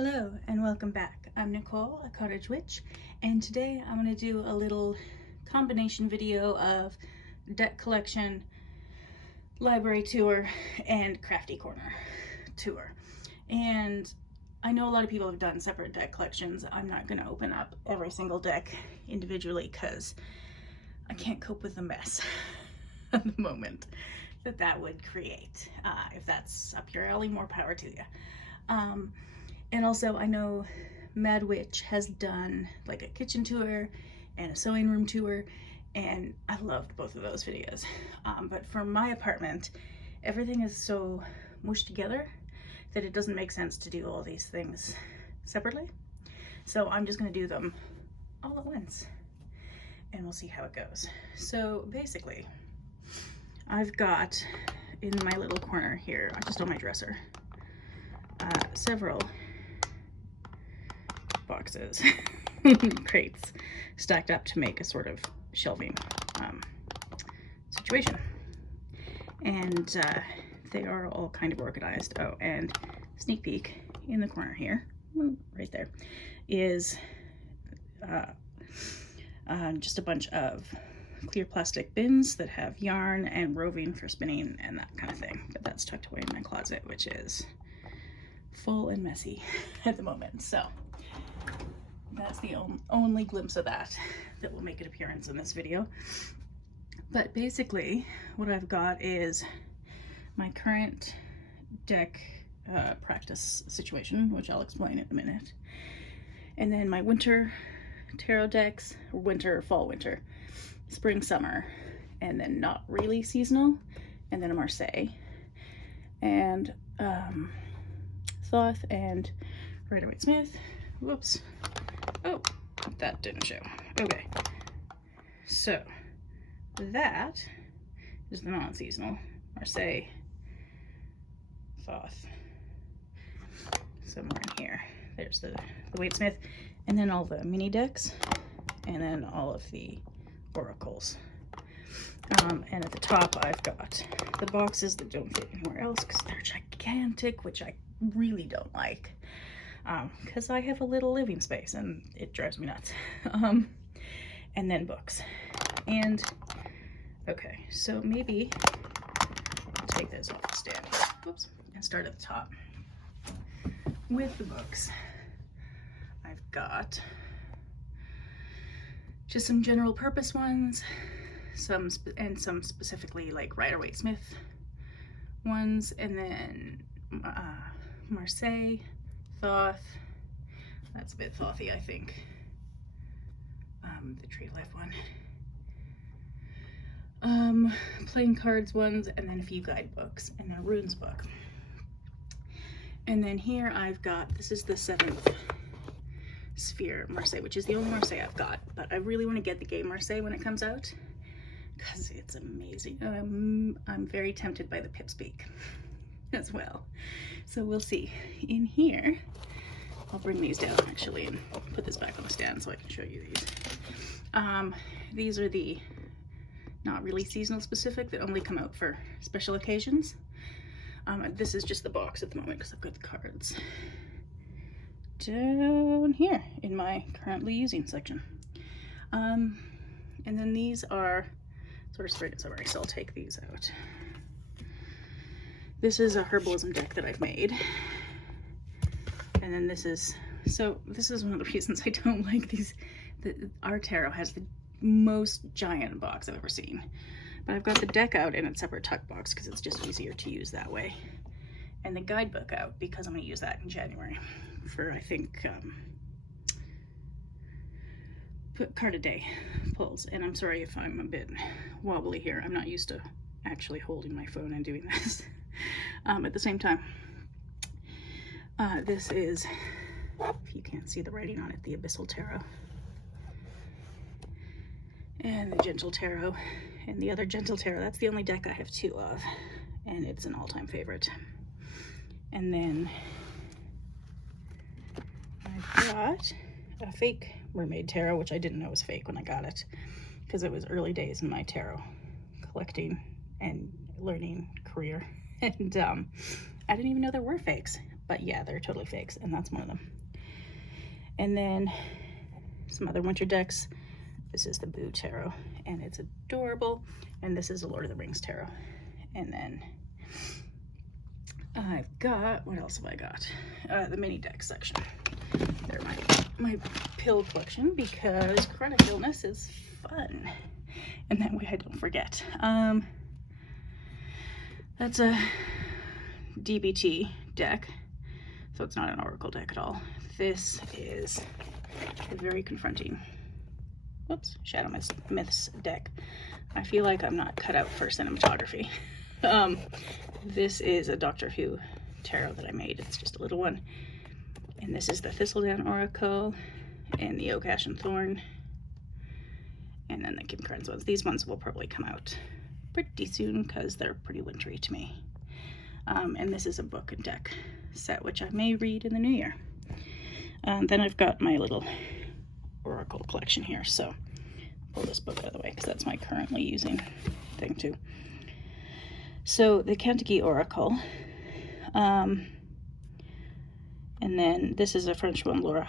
Hello and welcome back. I'm Nicole, a cottage witch, and today I'm going to do a little combination video of deck collection, library tour, and crafty corner tour. And I know a lot of people have done separate deck collections. I'm not going to open up every single deck individually because I can't cope with the mess at the moment that would create. If that's up your alley, more power to you. And also I know Mad Witch has done like a kitchen tour and a sewing room tour, and I loved both of those videos. But for my apartment, everything is so mushed together that it doesn't make sense to do all these things separately. So I'm just gonna do them all at once and we'll see how it goes. So basically, I've got in my little corner here, just on my dresser, several boxes, crates stacked up to make a sort of shelving situation. And they are all kind of organized. Oh, and sneak peek in the corner here, right there, is just a bunch of clear plastic bins that have yarn and roving for spinning and that kind of thing. But that's tucked away in my closet, which is full and messy at the moment. So that's the only glimpse of that will make an appearance in this video. But basically what I've got is my current deck practice situation, which I'll explain in a minute, and then my winter tarot decks, or winter, fall, winter, spring, summer, and then not really seasonal, and then a Marseille, and Thoth, and Rider-Waite-Smith. Whoops. Oh, that didn't show. Okay. So that is the non-seasonal Marseille, Thoth. Somewhere in here. There's the Waite-Smith, and then all the mini decks, and then all of the oracles. And at the top I've got the boxes that don't fit anywhere else because they're gigantic, which I really don't like, because I have a little living space and it drives me nuts. And then books. And okay, so maybe I'll take those off the stand. Whoops. And start at the top with the books. I've got just some general purpose ones, some specifically like Rider-Waite-Smith ones, and then Marseille, Thoth, that's a bit Thothy, I think, the Tree of Life one, playing cards ones, and then a few guidebooks, and then a runes book. And then here I've got, this is the 7th Sphere Marseille, which is the only Marseille I've got, but I really want to get the Gay Marseille when it comes out because it's amazing. I'm very tempted by the Pipspeak as well, so we'll see. In here, I'll bring these down actually and put this back on the stand so I can show you these. These are the not really seasonal specific that only come out for special occasions. This is just the box at the moment because I've got the cards down here in my currently using section. And then these are sort of spread it already, so I'll take these out. This is a herbalism deck that I've made. And then this is one of the reasons I don't like these. Our tarot has the most giant box I've ever seen. But I've got the deck out in a separate tuck box because it's just easier to use that way. And the guidebook out because I'm going to use that in January for, I think, card a day pulls. And I'm sorry if I'm a bit wobbly here. I'm not used to actually holding my phone and doing this. At the same time, this is, if you can't see the writing on it, the Abyssal Tarot. And the Gentle Tarot. And the other Gentle Tarot, that's the only deck I have 2 of. And it's an all-time favorite. And then I've got a fake Mermaid Tarot, which I didn't know was fake when I got it, because it was early days in my tarot collecting and learning career. And I didn't even know there were fakes. but yeah, they're totally fakes, and that's one of them. And then some other winter decks. This is the Boo Tarot, and it's adorable. And this is a Lord of the Rings Tarot. And then I've got, what else have I got? The mini deck section. They're my pill collection, because chronic illness is fun. And that way I don't forget. That's a DBT deck, so it's not an oracle deck at all. This is a very confronting, whoops, Shadow Myths deck. I feel like I'm not cut out for cinematography. This is a Doctor Who tarot that I made. It's just a little one. And this is the Thistledown Oracle and the Oak, Ash, and Thorn. And then the Kim Carnes ones. These ones will probably come out pretty soon because they're pretty wintry to me. And this is a book and deck set, which I may read in the new year. Then I've got my little oracle collection here. So I'll pull this book out of the way because that's my currently using thing too. So the Kentucky Oracle. And then this is a French one, L'Oracle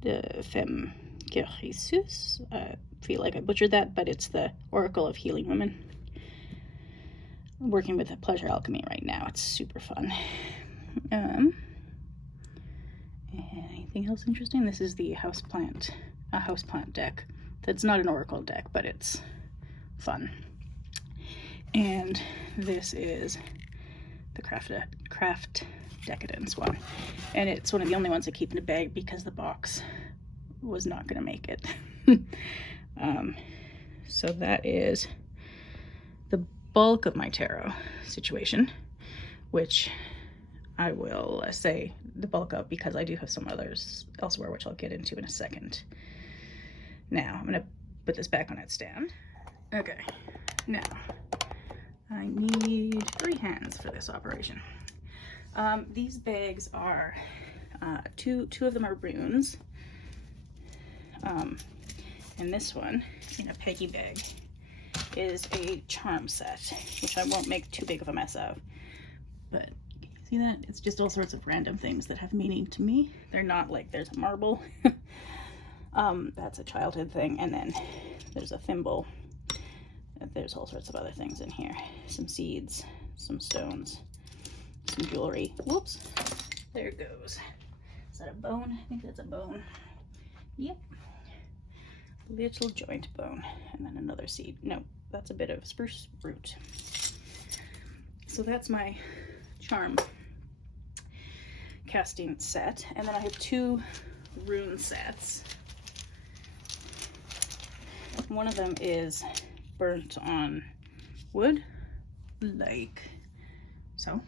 de Femme Guérisseuse. I feel like I butchered that, but it's the Oracle of Healing Women. I'm working with a Pleasure Alchemy right now. It's super fun. Anything else interesting? This is the houseplant deck. That's not an oracle deck, but it's fun. And this is the Craft Decadence one. And it's one of the only ones I keep in a bag because the box was not going to make it. So that is the bulk of my tarot situation, which I will say the bulk of because I do have some others elsewhere, which I'll get into in a second. Now, I'm going to put this back on its stand. Okay, now I need 3 hands for this operation. These bags are, two of them are runes. And this one, in a Peggy bag, is a charm set, which I won't make too big of a mess of. But see that? It's just all sorts of random things that have meaning to me. They're not like there's a marble. That's a childhood thing. And then there's a thimble. There's all sorts of other things in here. Some seeds, some stones, some jewelry. Whoops. There it goes. Is that a bone? I think that's a bone. Yep. Little joint bone. And then another seed. No, that's a bit of spruce root. So that's my charm casting set. And then I have 2 rune sets. One of them is burnt on wood, like so.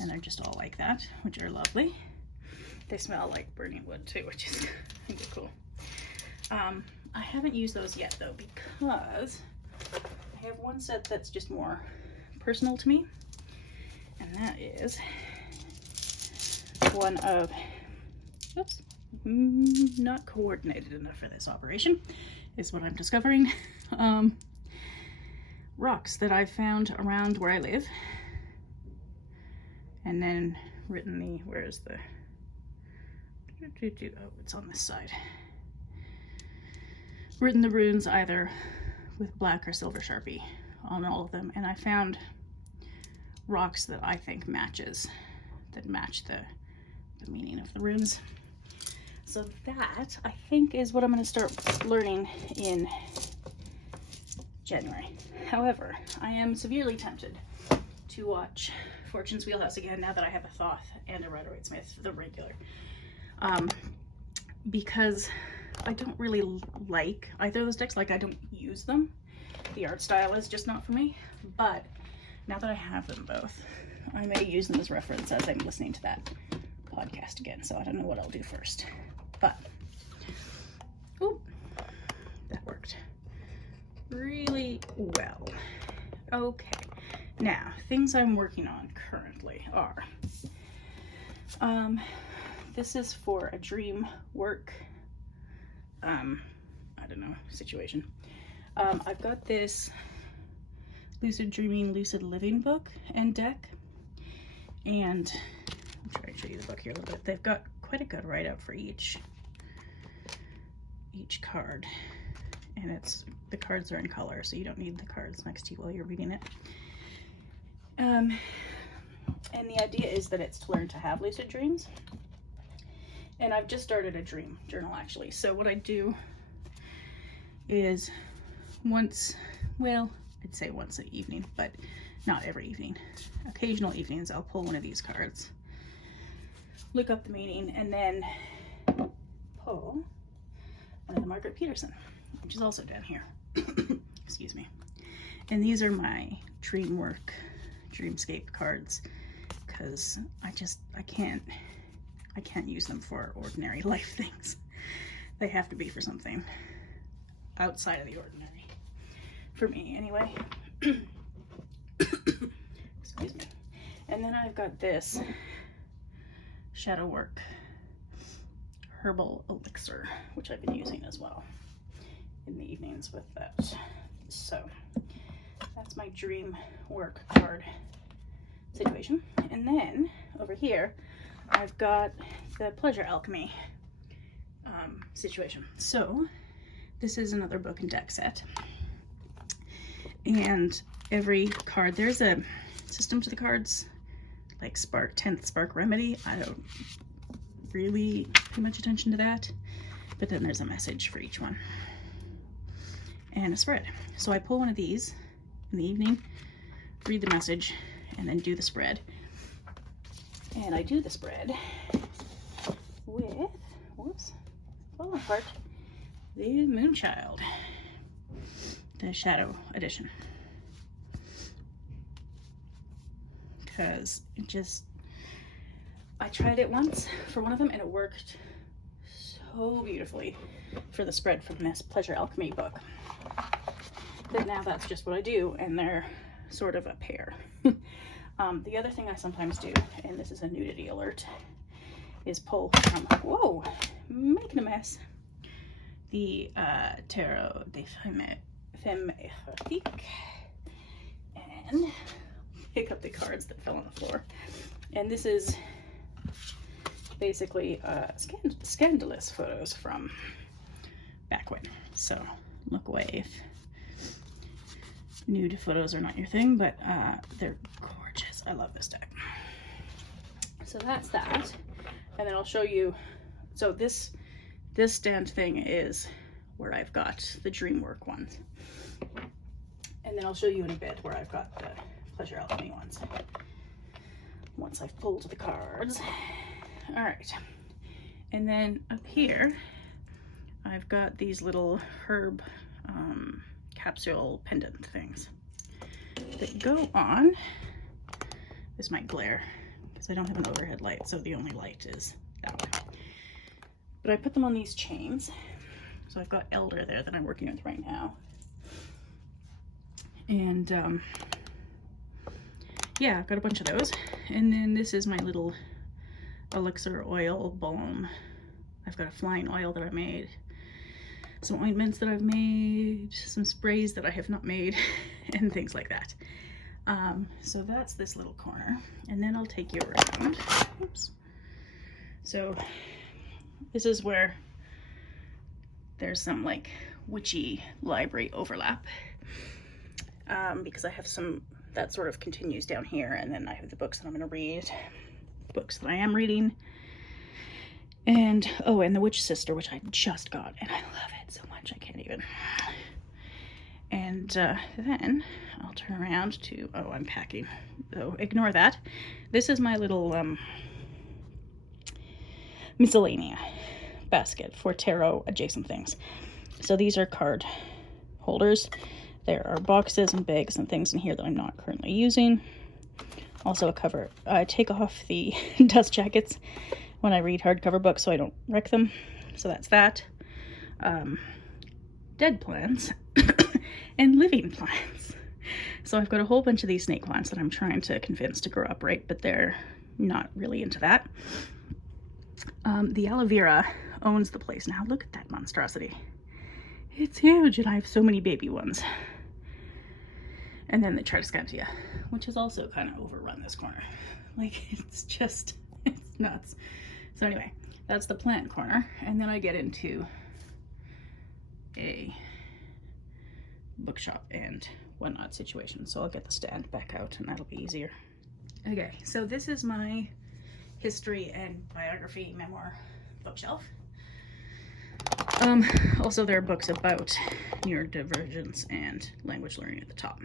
And they're just all like that, which are lovely. They smell like burning wood too, which is I think cool. I haven't used those yet though, because I have one set that's just more personal to me, and that is one of, oops, not coordinated enough for this operation, is what I'm discovering. Rocks that I've found around where I live, and then written the, where's the, oh, it's on this side. Written the runes either with black or silver Sharpie on all of them, and I found rocks that I think match the meaning of the runes. So that, I think, is what I'm going to start learning in January. However, I am severely tempted to watch Fortune's Wheelhouse again now that I have a Thoth and a Rider-Waite-Smith, the regular. Because I don't really like either of those decks. Like, I don't use them. The art style is just not for me. But now that I have them both, I may use them as reference as I'm listening to that podcast again. So I don't know what I'll do first. But, oop, that worked really well. Okay, now things I'm working on currently are, this is for a dream work, I don't know, situation. I've got this Lucid Dreaming, Lucid Living book and deck, and I'll try and show you the book here a little bit. They've got quite a good write-up for each card, and the cards are in color, so you don't need the cards next to you while you're reading it. And the idea is that it's to learn to have lucid dreams. And I've just started a dream journal, actually. So what I do is I'd say once an evening, but not every evening. Occasional evenings I'll pull one of these cards, look up the meaning, and then pull one of the Margaret Peterson, which is also down here. Excuse me. And these are my dreamscape cards, because I can't use them for ordinary life things. They have to be for something outside of the ordinary, for me anyway. Excuse me. And then I've got this shadow work herbal elixir, which I've been using as well in the evenings with that. So that's my dream work card situation. And then over here I've got the pleasure alchemy situation. So this is another book and deck set, and every card, there's a system to the cards, like 10th spark remedy. I don't really pay much attention to that, but then there's a message for each one and a spread. So I pull one of these in the evening, read the message, and then do the spread. And I do the spread with, whoops, falling apart, the Moonchild, the Shadow Edition. Because I tried it once for one of them and it worked so beautifully for the spread from this Pleasure Alchemy book that now that's just what I do, and they're sort of a pair. The other thing I sometimes do, and this is a nudity alert, is pull from, whoa, making a mess, the Tarot de Femme Erotique, and pick up the cards that fell on the floor. And this is basically scandalous photos from back when. So look away if nude photos are not your thing, but they're gorgeous. I love this deck. So that's that. And then I'll show you, so this stand thing is where I've got the dream work ones. And then I'll show you in a bit where I've got the Pleasure Alchemy ones, once I've pulled the cards. All right. And then up here, I've got these little herb capsule pendant things that go on. This might glare because I don't have an overhead light, so the only light is that one. But I put them on these chains. So I've got Elder there that I'm working with right now. And yeah, I've got a bunch of those. And then this is my little elixir oil balm. I've got a flying oil that I made, some ointments that I've made, some sprays that I have not made, and things like that. So that's this little corner. And then I'll take you around. Oops. So this is where there's some like witchy library overlap, because I have some that sort of continues down here, and then I have the books that I'm going to read, books that I am reading, and oh, and the Witch Sister, which I just got, and I love it so much I can't even. And then I'll turn around to, oh, I'm packing, so ignore that. This is my little miscellanea basket for tarot adjacent things. So these are card holders. There are boxes and bags and things in here that I'm not currently using. Also a cover. I take off the dust jackets when I read hardcover books so I don't wreck them. So that's that. Dead plants and living plants. So I've got a whole bunch of these snake plants that I'm trying to convince to grow up right, but they're not really into that. The aloe vera owns the place now. Look at that monstrosity. It's huge, and I have so many baby ones. And then the Triscantia, which has also kind of overrun this corner. Like, it's nuts. So anyway, that's the plant corner. And then I get into a bookshop and whatnot situation. So I'll get the stand back out and that'll be easier. Okay, so this is my history and biography memoir bookshelf. Also there are books about neurodivergence and language learning at the top,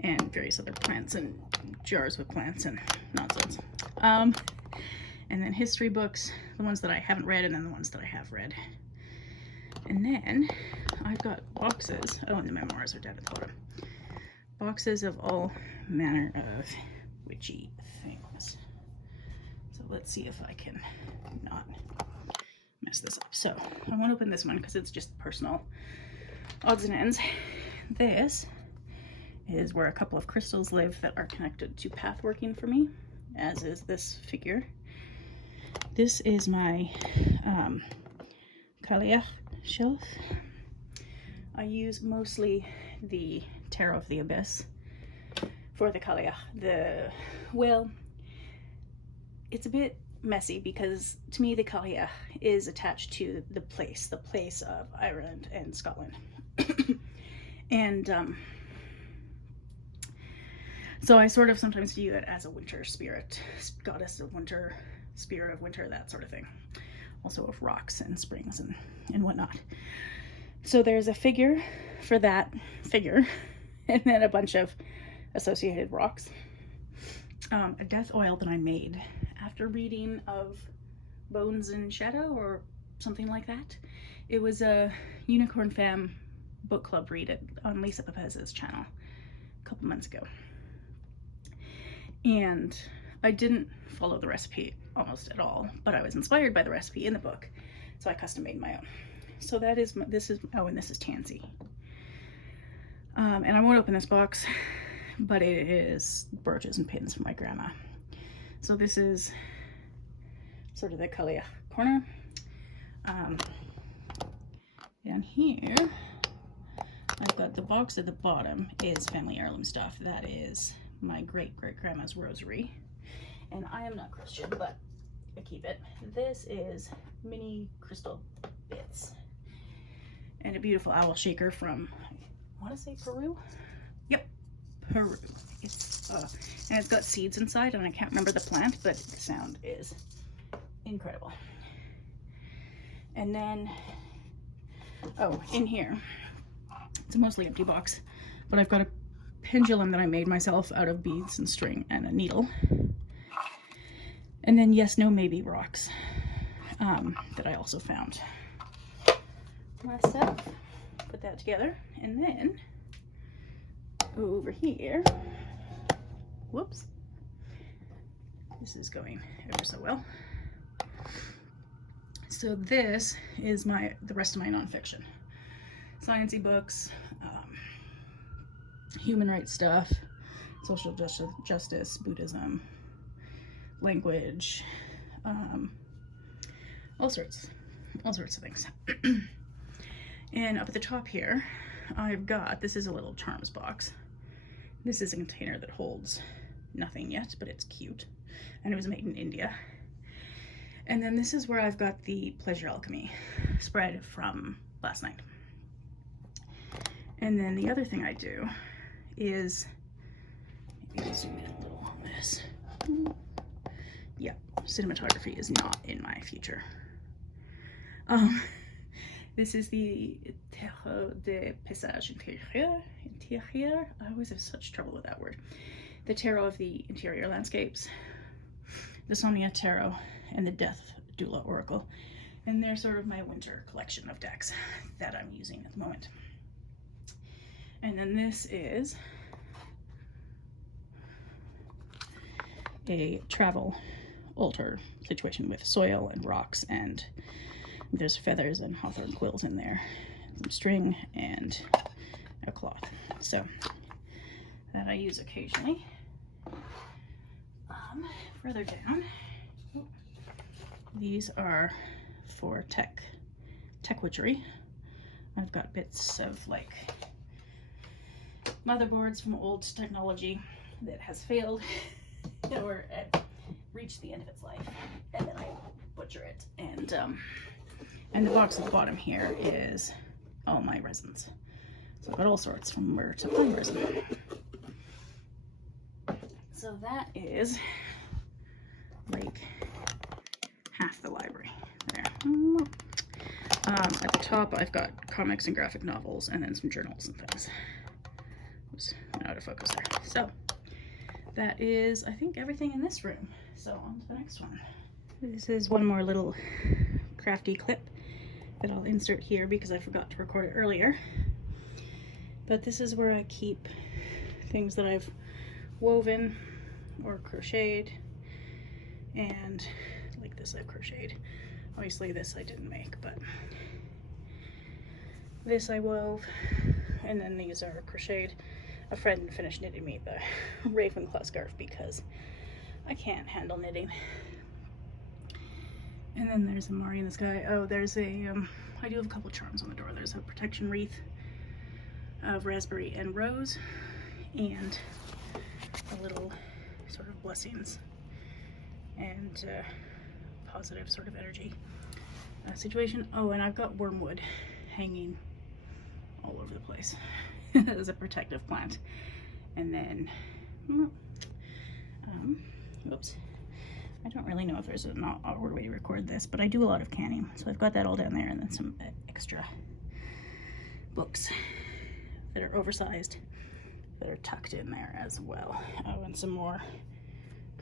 and various other plants and jars with plants and nonsense. And then history books, the ones that I haven't read and then the ones that I have read. And then I've got boxes, oh, and the memoirs are down at the bottom. Boxes of all manner of witchy things. So let's see if I can not mess this up. So I won't open this one because it's just personal odds and ends. This is where a couple of crystals live that are connected to path working for me, as is this figure. This is my Kaliach shelf. I use mostly the Tarot of the Abyss for the Kaliach. Well, it's a bit messy because to me the Kaliach is attached to the place of Ireland and Scotland. And so I sort of sometimes view it as a winter spirit, goddess of winter, spirit of winter, that sort of thing. Also of rocks and springs and whatnot. So there's a figure for that figure, and then a bunch of associated rocks. A death oil that I made after reading of Bones and Shadow or something like that. It was a Unicorn Fam book club read on Lisa Pepez's channel a couple months ago. And I didn't follow the recipe almost at all, but I was inspired by the recipe in the book, so I custom made my own. So that is, oh, and this is Tansy. And I won't open this box, but it is brooches and pins from my grandma. So this is sort of the Kaliach corner. Down here, I've got the box at the bottom is family heirloom stuff. That is my great-great-grandma's rosary. And I am not Christian, but I keep it. This is mini crystal bits. And a beautiful owl shaker from, I want to say Peru? Yep, Peru. And it's got seeds inside, and I can't remember the plant, but the sound is incredible. And then, oh, in here, it's a mostly empty box, but I've got a pendulum that I made myself out of beads and string and a needle. And then yes, no, maybe rocks that I also found myself. Put that together, and then over here, whoops, this is going ever so well. So this is the rest of my nonfiction. Sciencey books, human rights stuff, social justice, Buddhism, language, all sorts of things. And up at the top here, I've got, this is a little charms box. This is a container that holds nothing yet, but it's cute. And it was made in India. And then this is where I've got the Pleasure Alchemy spread from last night. And then the other thing I do is, maybe I'll zoom in a little on this. Yeah, cinematography is not in my future. This is the Tarot de Paysage Intérieur. I always have such trouble with that word. The Tarot of the Interior Landscapes, the Somnia Tarot, and the Death Doula Oracle. And they're sort of my winter collection of decks that I'm using at the moment. And then this is a travel altar situation with soil and rocks, and there's feathers and hawthorn quills in there, some string and a cloth. So that I use occasionally. Further down, these are for tech witchery. I've got bits of like motherboards from old technology that has failed or reached the end of its life, and then I butcher it. And the box at the bottom here is all my resins. So I've got all sorts from where to find resin. So that is like half the library there. At the top I've got comics and graphic novels, and then some journals and things. Oops, out of focus there. So that is, I think, everything in this room. So on to the next one. This is one more little crafty clip that I'll insert here because I forgot to record it earlier. But this is where I keep things that I've woven or crocheted, and like this I've crocheted. Obviously this I didn't make, but this I wove, and then these are crocheted. A friend finished knitting me the Ravenclaw scarf because I can't handle knitting. And then there's a Mari in the Sky. Oh, there's a, I do have a couple charms on the door. There's a protection wreath of raspberry and rose, and a little sort of blessings and positive sort of energy situation. Oh, and I've got wormwood hanging all over the place as a protective plant. And then, oops, I don't really know if there's an awkward way to record this, but I do a lot of canning. So I've got that all down there, and then some extra books that are oversized that are tucked in there as well. Oh, and some more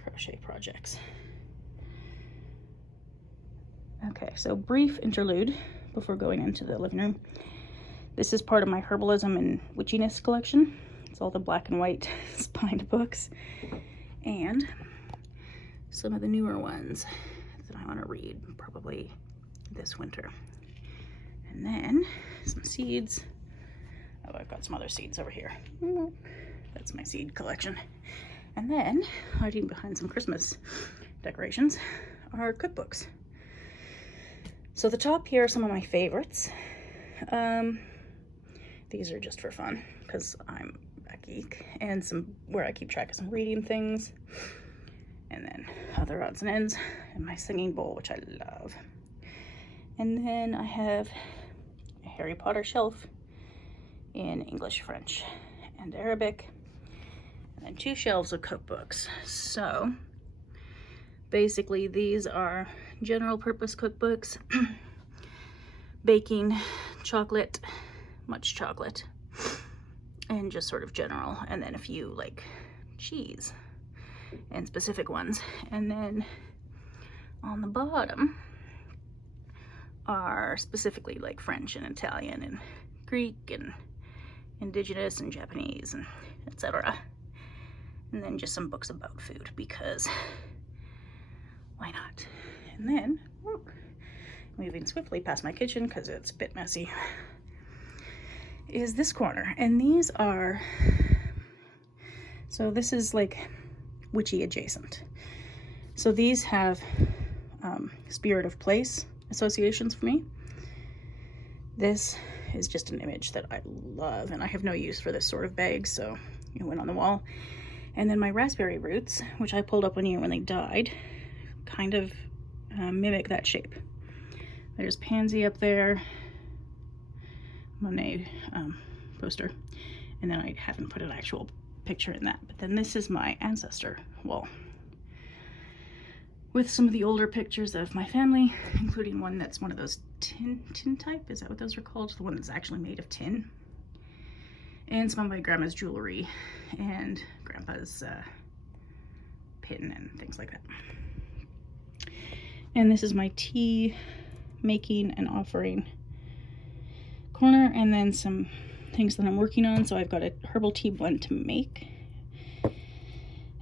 crochet projects. Okay, so brief interlude before going into the living room. This is part of my herbalism and witchiness collection. It's all the black and white spined books, and some of the newer ones that I want to read probably this winter. And then some seeds. Oh, I've got some other seeds over here. That's my seed collection. And then hiding behind some Christmas decorations are cookbooks. So the top here are some of my favorites. These are just for fun because I'm a geek, and some where I keep track of some reading things, and then other odds and ends, and my singing bowl, which I love. And then I have a Harry Potter shelf in English, French, and Arabic, and then 2 shelves of cookbooks. So basically these are general purpose cookbooks, baking, chocolate, much chocolate, and just sort of general, and then a few like cheese and specific ones. And then on the bottom are specifically like French and Italian and Greek and indigenous and Japanese and etc. And then just some books about food because why not? And then moving swiftly past my kitchen because it's a bit messy is this corner, and these are, so this is like witchy adjacent. So these have spirit of place associations for me. This is just an image that I love, and I have no use for this sort of bag, so it went on the wall. And then my raspberry roots, which I pulled up one year when they died, kind of mimic that shape. There's Pansy up there, Monet poster, and then I haven't put an actual picture in that. But then this is my ancestor wall with some of the older pictures of my family, including one that's one of those tin type, is that what those are called? The one that's actually made of tin. And some of my grandma's jewelry and grandpa's pin and things like that. And this is my tea making and offering corner, and then some things that I'm working on. So I've got a herbal tea blend to make,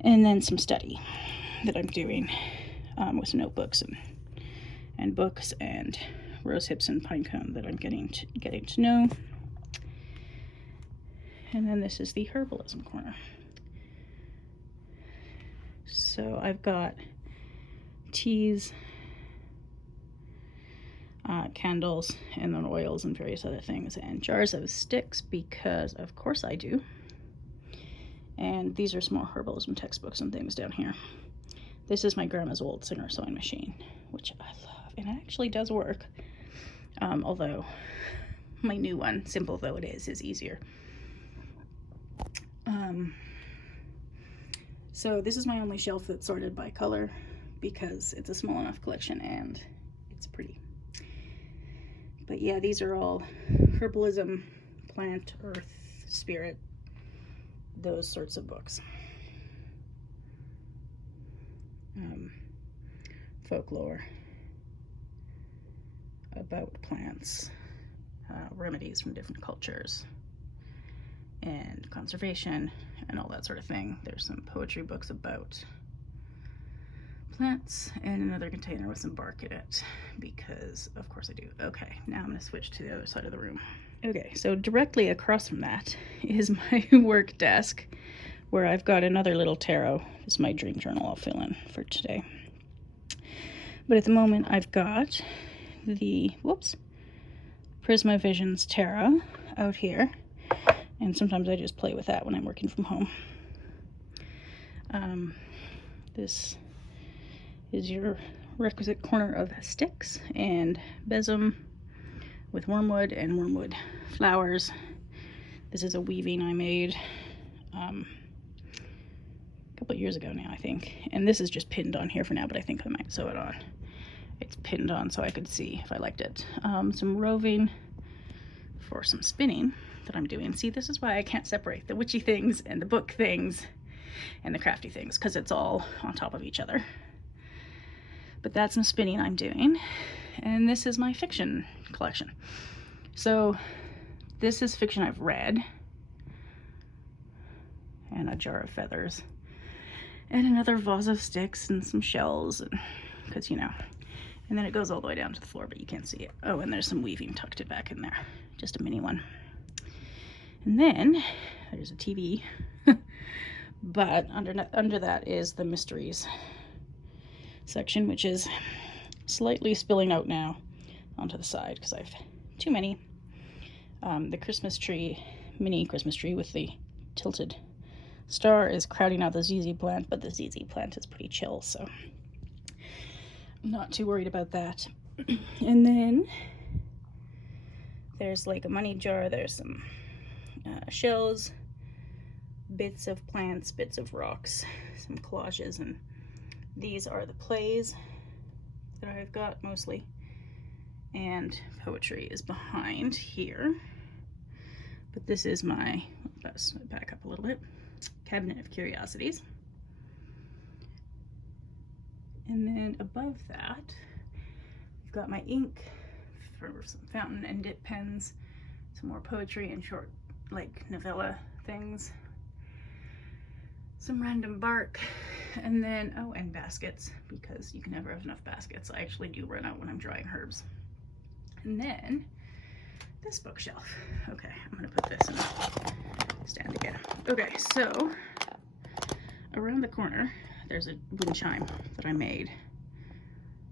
and then some study that I'm doing with some notebooks and books and rose hips and pinecone that I'm getting to know. And then this is the herbalism corner. So I've got teas, candles, and then oils and various other things, and jars of sticks because of course I do. And these are some more herbalism textbooks and things down here. This is my grandma's old Singer sewing machine, which I love, and it actually does work. Although my new one, simple though it is easier. So this is my only shelf that's sorted by color because it's a small enough collection and it's pretty. But yeah, these are all herbalism, plant, earth, spirit, those sorts of books. Folklore about plants, remedies from different cultures, and conservation and all that sort of thing. There's some poetry books about plants and another container with some bark in it because of course I do. Okay, now I'm going to switch to the other side of the room. Okay, so directly across from that is my work desk where I've got another little tarot. This is my dream journal I'll fill in for today. But at the moment I've got the, Prisma Visions Tarot out here. And sometimes I just play with that when I'm working from home. This is your requisite corner of sticks and besom with wormwood and wormwood flowers. This is a weaving I made a couple of years ago now, I think. And this is just pinned on here for now, but I think I might sew it on. It's pinned on so I could see if I liked it. Some roving for some spinning that I'm doing. See, this is why I can't separate the witchy things and the book things and the crafty things, because it's all on top of each other. But that's some spinning I'm doing. And this is my fiction collection. So this is fiction I've read. And a jar of feathers. And another vase of sticks and some shells, and because you know. And then it goes all the way down to the floor, but you can't see it. Oh, and there's some weaving tucked it back in there. Just a mini one. And then there's a TV, but under that is the mysteries section, which is slightly spilling out now onto the side because I've too many. The Christmas tree, mini Christmas tree with the tilted star is crowding out the ZZ plant, but the ZZ plant is pretty chill, so I'm not too worried about that. And then there's like a money jar, there's some shells, bits of plants, bits of rocks, some collages, and these are the plays that I've got mostly, and poetry is behind here. But this is my, let's back up a little bit, cabinet of curiosities. And then above that, I've got my ink for some fountain and dip pens, some more poetry and short like novella things, some random bark, and then and baskets, because you can never have enough baskets. I actually do run out when I'm drying herbs. And then this bookshelf. Okay, I'm gonna put this in the stand again. Okay, so around the corner there's a wind chime that I made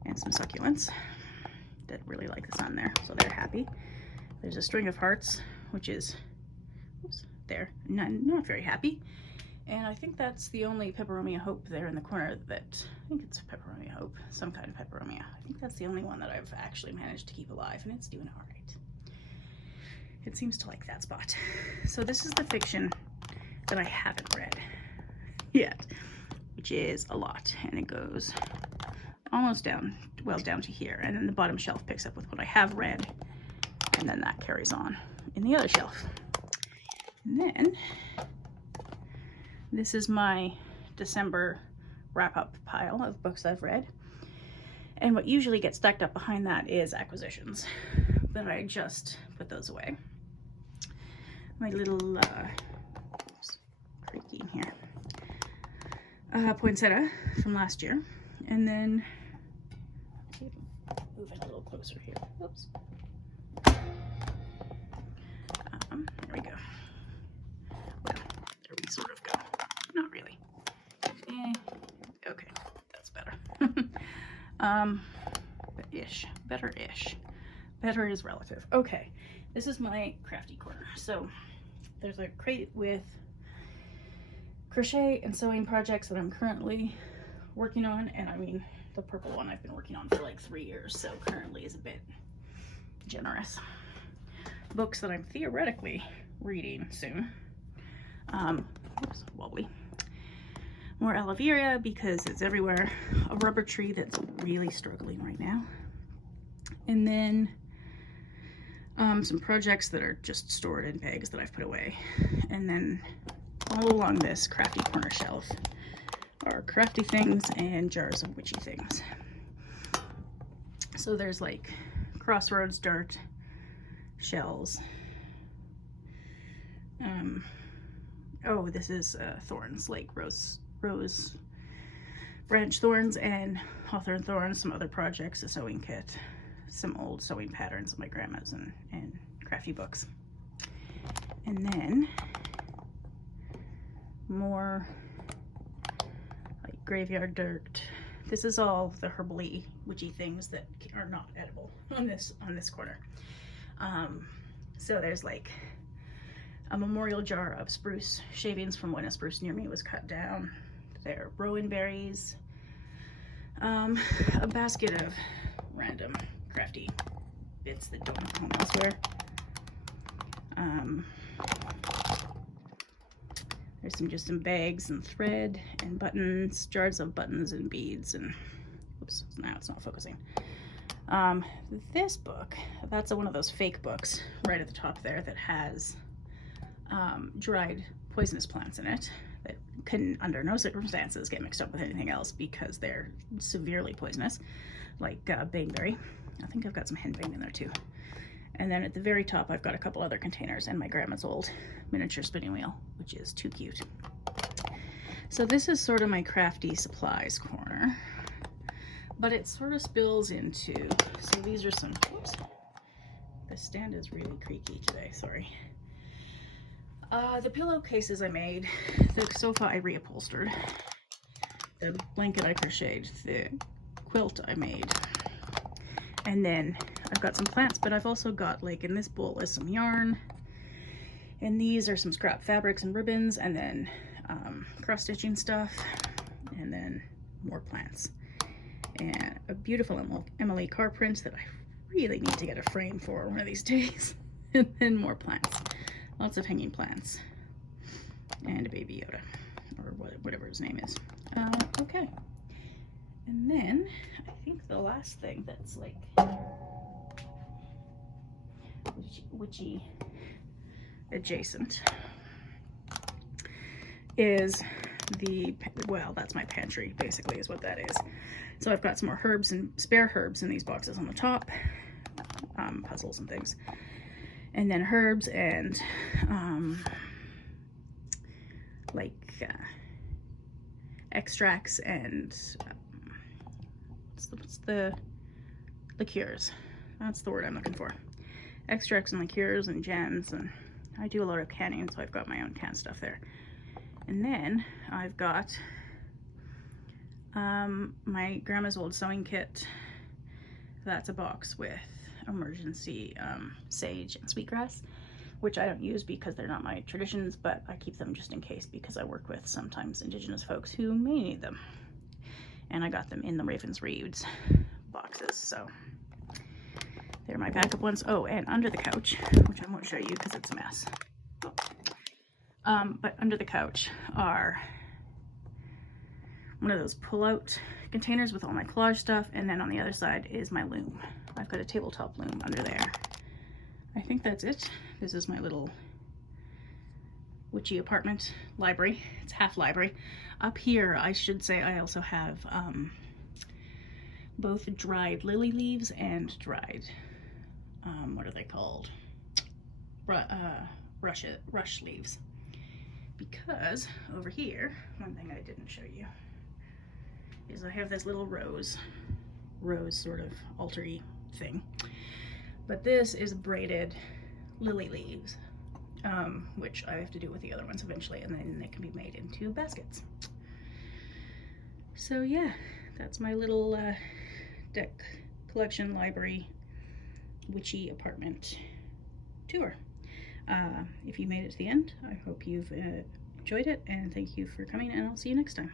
and some succulents that really like the sun there, so they're happy. There's a string of hearts, which is there, not very happy. And I think that's the only peperomia hope there in the corner that, I think it's peperomia hope, some kind of peperomia. I think that's the only one that I've actually managed to keep alive, and it's doing all right. It seems to like that spot. So this is the fiction that I haven't read yet, which is a lot, and it goes almost down, well, down to here, and then the bottom shelf picks up with what I have read, and then that carries on in the other shelf. And then this is my December wrap-up pile of books I've read, and what usually gets stacked up behind that is acquisitions, but I just put those away. My little creaky in here, poinsettia from last year, and then moving a little closer here. Oops. There we go. Well, there we sort of go. Not really. Okay, that's better. But ish, better-ish. Better is relative. Okay, this is my crafty corner. So there's a crate with crochet and sewing projects that I'm currently working on, and I mean, the purple one I've been working on for like 3 years, so currently is a bit generous. Books that I'm theoretically reading soon. Oops, wobbly. More aloe vera because it's everywhere. A rubber tree that's really struggling right now. And then some projects that are just stored in bags that I've put away. And then all along this crafty corner shelf are crafty things and jars of witchy things. So there's like crossroads dirt, shells. Oh, this is thorns, like rose branch thorns and hawthorn thorns, some other projects, a sewing kit, some old sewing patterns of my grandma's and crafty books. And then more like graveyard dirt. This is all the herbally witchy things that are not edible on this corner. So there's like a memorial jar of spruce shavings from when a spruce near me was cut down. There are rowan berries, a basket of random crafty bits that don't come elsewhere. There's just some bags and thread and buttons, jars of buttons and beads, and oops, now it's not focusing. This book, that's one of those fake books right at the top there that has dried poisonous plants in it that can under no circumstances get mixed up with anything else because they're severely poisonous, like baneberry. I think I've got some henbane in there too. And then at the very top I've got a couple other containers and my grandma's old miniature spinning wheel, which is too cute. So this is sort of my crafty supplies corner, but it sort of spills into, so these are some, whoops, the stand is really creaky today, sorry. The pillowcases I made, the sofa I reupholstered, the blanket I crocheted, the quilt I made, and then I've got some plants, but I've also got, like in this bowl is some yarn, and these are some scrap fabrics and ribbons, and then cross-stitching stuff, and then more plants. And a beautiful Emily Carr print that I really need to get a frame for one of these days. And then more plants. Lots of hanging plants. And a baby Yoda, or whatever his name is. Okay. And then, I think the last thing that's like witchy adjacent is well, that's my pantry, basically, is what that is. So I've got some more herbs and spare herbs in these boxes on the top, puzzles and things. And then herbs and extracts and what's the liqueurs. That's the word I'm looking for. Extracts and liqueurs and gems, and I do a lot of canning, so I've got my own canned stuff there. And then I've got my grandma's old sewing kit. That's a box with emergency sage and sweetgrass, which I don't use because they're not my traditions, but I keep them just in case because I work with sometimes indigenous folks who may need them. And I got them in the Ravens Reeds boxes, so they're my backup ones. Oh, and under the couch, which I won't show you because it's a mess. But under the couch are one of those pull-out containers with all my collage stuff, and then on the other side is my loom. I've got a tabletop loom under there. I think that's it. This is my little witchy apartment library. It's half library. Up here, I should say, I also have both dried lily leaves and dried, what are they called? Rush leaves. Because over here, one thing I didn't show you is I have this little rose sort of altar-y thing. But this is braided lily leaves, which I have to do with the other ones eventually, and then it can be made into baskets. So yeah, that's my little deck collection library witchy apartment tour. If you made it to the end, I hope you've enjoyed it, and thank you for coming, and I'll see you next time.